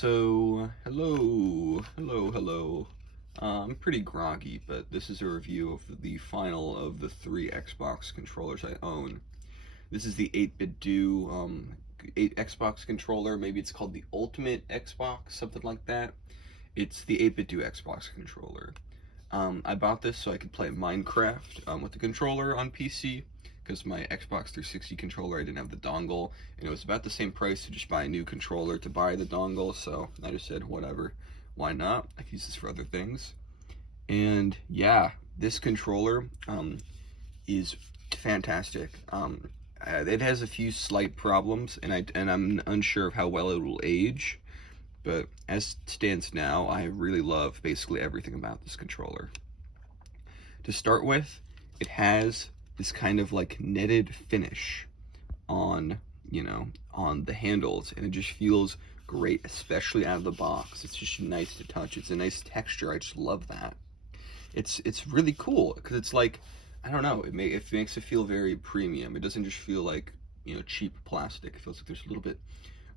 Hello. I'm pretty groggy, but this is a review of the final of the three Xbox controllers I own. This is the 8BitDo 8 Xbox controller. Maybe it's called the Ultimate Xbox, something like that. It's the 8BitDo Xbox controller. I bought this so I could play Minecraft with the controller on PC because my Xbox 360 controller, I didn't have the dongle, and it was about the same price to just buy a new controller to buy the dongle, so I just said, whatever, why not? I can use this for other things. And yeah, this controller is fantastic. It has a few slight problems, and I'm unsure of how well it will age, but as it stands now, I really love basically everything about this controller. To start with, it has this kind of like netted finish on, on the handles, and it just feels great, especially out of the box. It's just nice to touch. It's a nice texture. I just love that. It's really cool because it's like, I don't know, it makes it feel very premium. It doesn't just feel like, cheap plastic. It feels like there's a little bit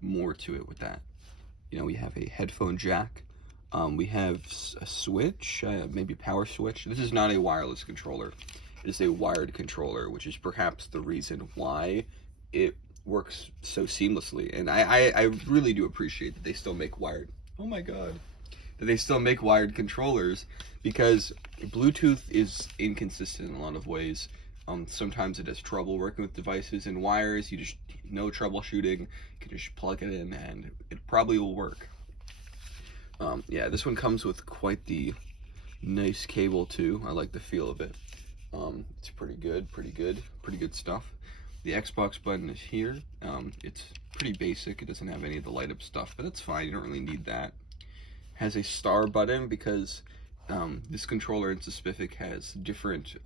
more to it with that. We have a headphone jack. We have a switch, maybe a power switch. This is not a wireless controller. It is a wired controller, which is perhaps the reason why it works so seamlessly. And I really do appreciate that they still make wired. Oh my god. That they still make wired controllers, because Bluetooth is inconsistent in a lot of ways. Sometimes it has trouble working with devices, and wires, you just no troubleshooting. You can just plug it in and it probably will work. Yeah, this one comes with quite the nice cable too. I like the feel of it. It's pretty good stuff. The Xbox button is here. It's pretty basic. It doesn't have any of the light up stuff, but that's fine. You don't really need that. Has a star button because this controller in specific has different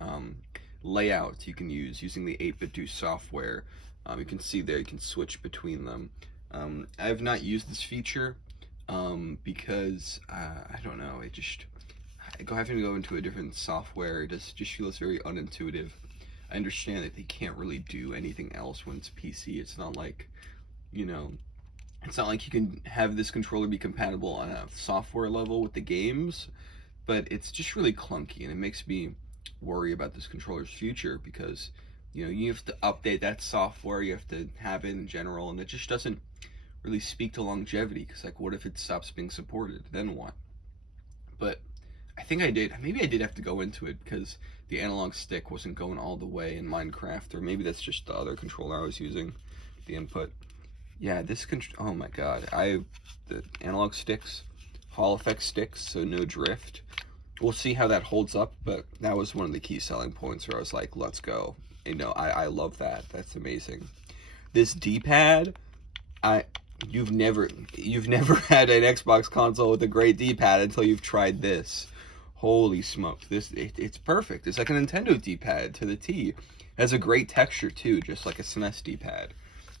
layouts you can use using the 8BitDo software. You can see there you can switch between them. I have not used this feature because I don't know, having to go into a different software just feels very unintuitive. I understand that they can't really do anything else when it's PC. It's not like, it's not like you can have this controller be compatible on a software level with the games, but it's just really clunky, and it makes me worry about this controller's future because, you have to update that software, you have to have it in general, and it just doesn't really speak to longevity, because, like, what if it stops being supported? Then what? But maybe I did have to go into it because the analog stick wasn't going all the way in Minecraft, or maybe that's just the other controller I was using, the input. Yeah, oh my god, the analog sticks, Hall effect sticks, so no drift. We'll see how that holds up, but that was one of the key selling points where I was like, let's go. I love that. That's amazing. This D-pad, you've never had an Xbox console with a great D-pad until you've tried this. Holy smokes, it's perfect. It's like a Nintendo D-pad to the T. It has a great texture too, just like a SNES D-pad.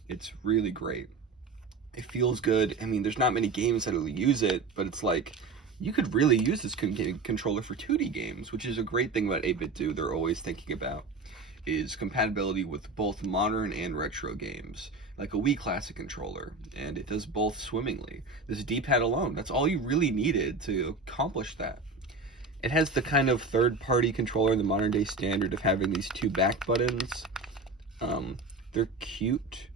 It's really great. It feels good. I mean, there's not many games that'll use it, but it's like, you could really use this controller for 2D games, which is a great thing about 8BitDo. They're always thinking about is compatibility with both modern and retro games, like a Wii Classic controller, and it does both swimmingly. This D-pad alone, that's all you really needed to accomplish that. It has the kind of third-party controller in the modern-day standard of having these two back buttons. They're cute.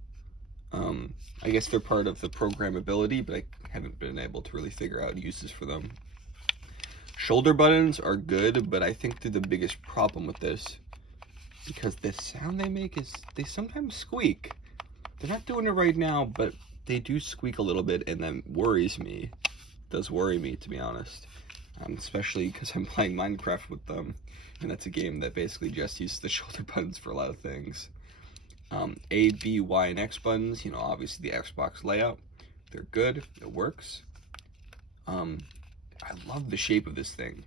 I guess they're part of the programmability, but I haven't been able to really figure out uses for them. Shoulder buttons are good, but I think they're the biggest problem with this, because the sound they make is, they sometimes squeak. They're not doing it right now, but they do squeak a little bit, and that worries me. It does worry me, to be honest. Especially because I'm playing Minecraft with them, and that's a game that basically just uses the shoulder buttons for a lot of things. A, B, Y, and X buttons, obviously the Xbox layout. They're good. It works. I love the shape of this thing.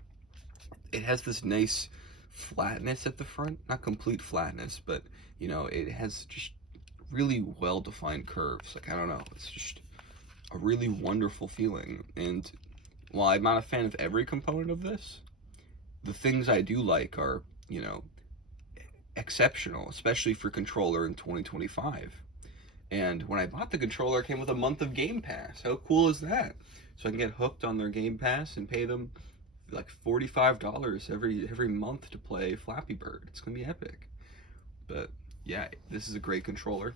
It has this nice flatness at the front. Not complete flatness, but, it has just really well-defined curves. Like, I don't know. It's just a really wonderful feeling. And while I'm not a fan of every component of this, the things I do like are, exceptional, especially for controller in 2025. And when I bought the controller, it came with a month of Game Pass. How cool is that? So I can get hooked on their Game Pass and pay them like $45 every month to play Flappy Bird. It's gonna be epic. But yeah, this is a great controller.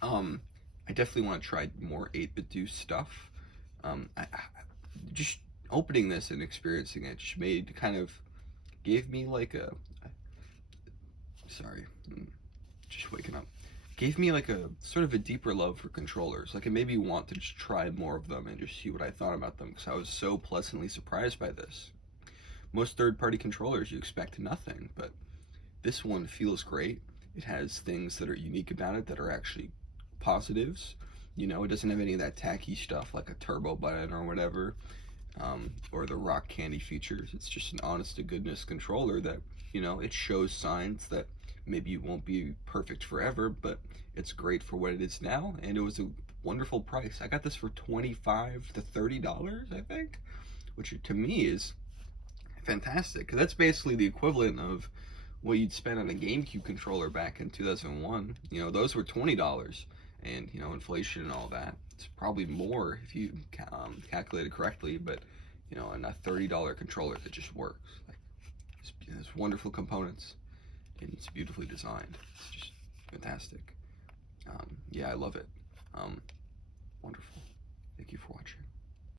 Um, I definitely want to try more 8BitDo stuff. I just opening this and experiencing it just made kind of gave me like a sorry, just waking up. Gave me like a sort of a deeper love for controllers. Like it made me want to just try more of them and just see what I thought about them because I was so pleasantly surprised by this. Most third-party controllers you expect nothing, but this one feels great. It has things that are unique about it that are actually positives. You know, it doesn't have any of that tacky stuff like a turbo button or whatever, or the rock candy features. It's just an honest to goodness controller that, you know, it shows signs that maybe it won't be perfect forever, but it's great for what it is now, and it was a wonderful price. I got this for $25 to $30, I think, which to me is fantastic because that's basically the equivalent of what you'd spend on a GameCube controller back in 2001. You know, those were $20, and you know, inflation and all that. It's probably more if you calculate it correctly, but you know, on a $30 controller that just works. Like, it's wonderful components, and it's beautifully designed. It's just fantastic. Yeah, I love it. Wonderful. Thank you for watching.